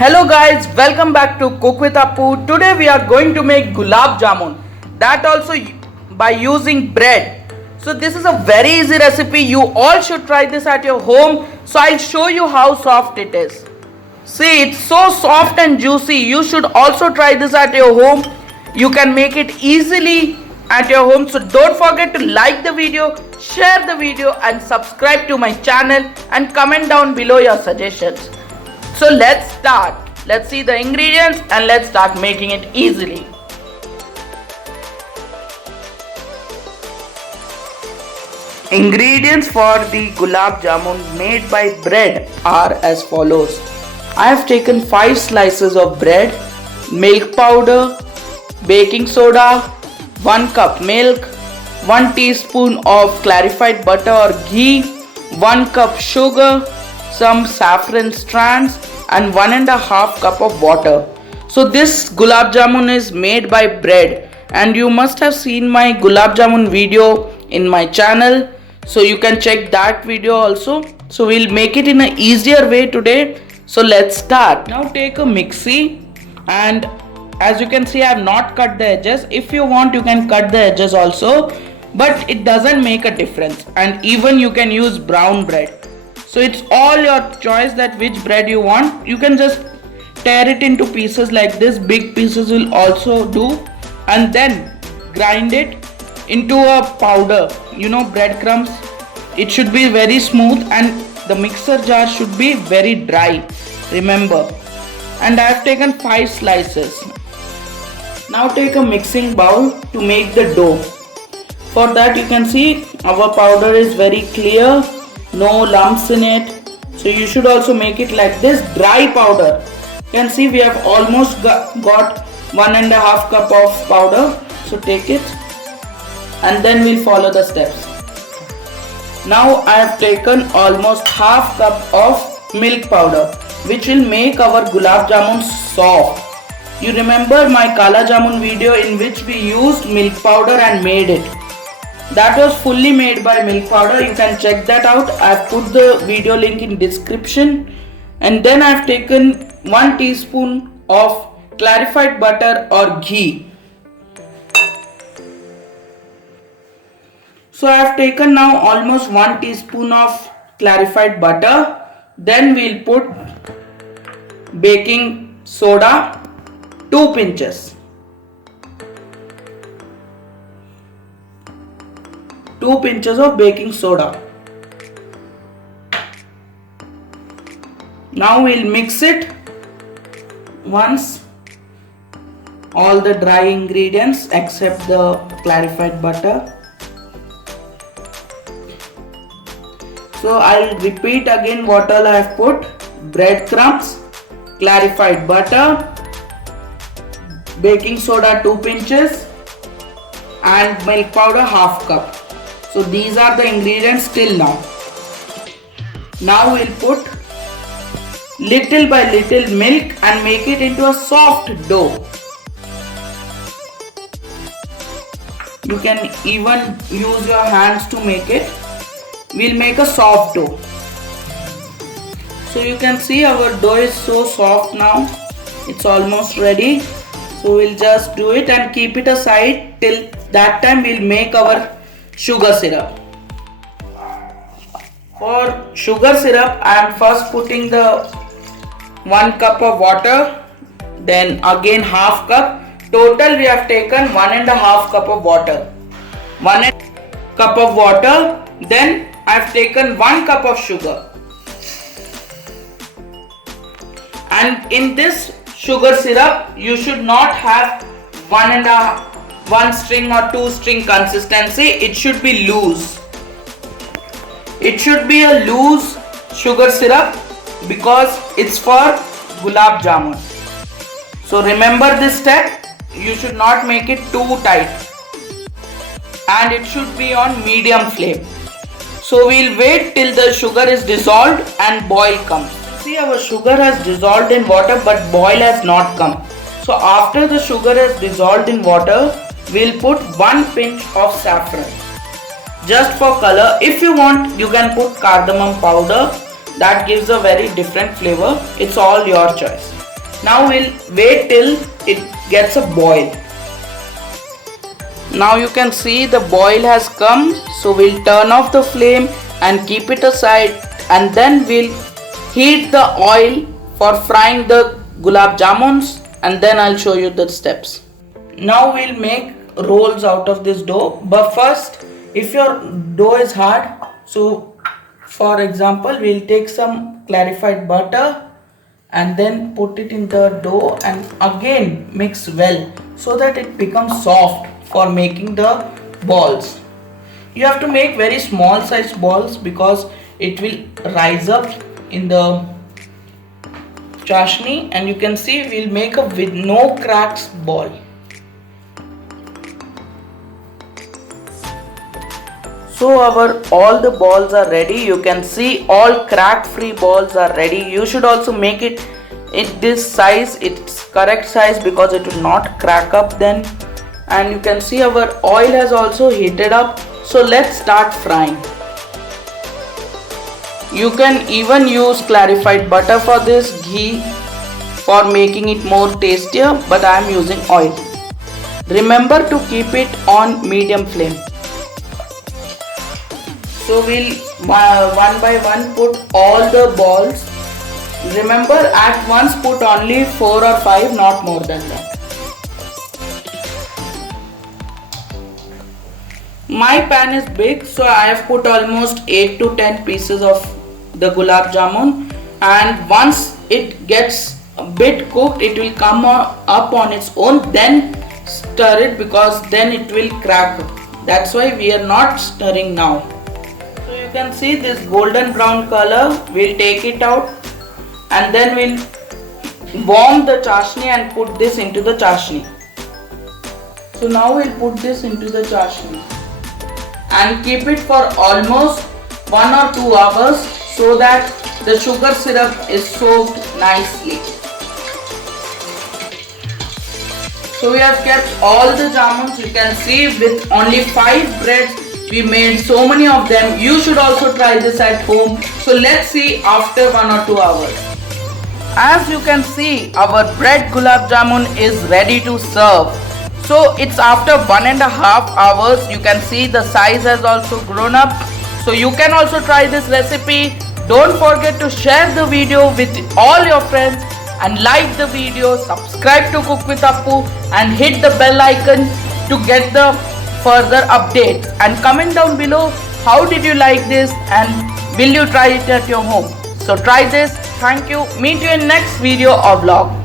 Hello guys, welcome back to Cook with Appu. Today we are going to make Gulab Jamun, that also by using bread. So this is a very easy recipe. You all should try this at your home. So I'll show you how soft it is. See, it's so soft and juicy. You should also try this at your home. You can make it easily at your home. So don't forget to like the video, share the video and subscribe to my channel and comment down below your suggestions. So let's start. Let's see the ingredients and let's start making it easily. Ingredients for the Gulab Jamun made by bread are as follows. I have taken 5 slices of bread, milk powder, baking soda, 1 cup milk, 1 teaspoon of clarified butter or ghee, 1 cup sugar, some saffron strands and 1.5 cup of water. So this Gulab Jamun is made by bread and you must have seen my Gulab Jamun video in my channel. So you can check that video also. So we'll make it in an easier way today. So let's start. Now take a mixie and as you can see I have not cut the edges. If you want you can cut the edges also, but it doesn't make a difference, and even you can use brown bread. So it's all your choice that which bread you want. You can just tear it into pieces like this. Big pieces will also do, and then grind it into a powder. You know, breadcrumbs. It should be very smooth and the mixer jar should be very dry. Remember. And I have taken 5 slices. Now take a mixing bowl to make the dough. For that you can see our powder is very clear. No lumps in it. So you should also make it like this, dry powder. You can see we have almost got 1.5 cup of powder. So take it and then we'll follow the steps. Now I have taken almost half cup of milk powder, which will make our Gulab Jamun soft. You remember my Kala Jamun video in which we used milk powder and made it. That was fully made by milk powder. You can check that out. I have put the video link in description. And then I have taken 1 teaspoon of clarified butter or ghee. So I have taken now almost 1 teaspoon of clarified butter. Then we'll put baking soda, 2 pinches. 2 pinches of baking soda. Now we'll mix it once, all the dry ingredients except the clarified butter. So I'll repeat again what all I have put: breadcrumbs, clarified butter, baking soda 2 pinches and milk powder half cup. So these are the ingredients till now. Now we'll put little by little milk and make it into a soft dough. You can even use your hands to make it. We'll make a soft dough. So you can see our dough is so soft now. It's almost ready. So we'll just do it and keep it aside. Till that time we'll make our sugar syrup. For sugar syrup I am first putting the 1 cup of water, then again half cup. Total we have taken 1.5 cup of water. 1 cup of water, then I have taken 1 cup of sugar. And in this sugar syrup you should not have 1 string or 2 string consistency. It should be loose. It should be a loose sugar syrup because it's for Gulab Jamun. So remember this step. You should not make it too tight. And it should be on medium flame. So we'll wait till the sugar is dissolved and boil comes. See, our sugar has dissolved in water but boil has not come. So after the sugar has dissolved in water, we'll put 1 pinch of saffron just for color. If you want you can put cardamom powder. That gives a very different flavor. It's all your choice. Now we'll wait till it gets a boil. Now you can see the boil has come, so we'll turn off the flame and keep it aside, and then we'll heat the oil for frying the gulab jamuns, and then I'll show you the steps. Now we'll make rolls out of this dough, but first, if your dough is hard, so for example we'll take some clarified butter and then put it in the dough and again mix well so that it becomes soft for making the balls. You have to make very small size balls because it will rise up in the chashni, and you can see we'll make a with no cracks ball. So all the balls are ready. You can see all crack free balls are ready. You should also make it in this size, its correct size, because it will not crack up then. And you can see our oil has also heated up. So let's start frying. You can even use clarified butter for this, ghee for making it more tastier, but I am using oil. Remember to keep it on medium flame. So we'll one by one put all the balls. Remember, at once put only 4 or 5, not more than that. My pan is big, so I have put almost 8 to 10 pieces of the gulab jamun, and once it gets a bit cooked, it will come up on its own. Then stir it, because then it will crack. That's why we are not stirring now. So you can see this golden brown color. We'll take it out and then we'll warm the chashni and put this into the chashni. So now we'll put this into the chashni and keep it for almost 1 or 2 hours so that the sugar syrup is soaked nicely. So we have kept all the jamuns. You can see with only 5 breads we made so many of them. You should also try this at home. So let's see after 1 or 2 hours. As you can see, our bread gulab jamun is ready to serve. So it's after 1.5 hours. You can see the size has also grown up. So you can also try this recipe. Don't forget to share the video with all your friends and like the video, subscribe to Cook with Appu and hit the bell icon to get the further updates, and comment down below how did you like this and will you try it at your home. So try this. Thank you. Meet you in next video or vlog.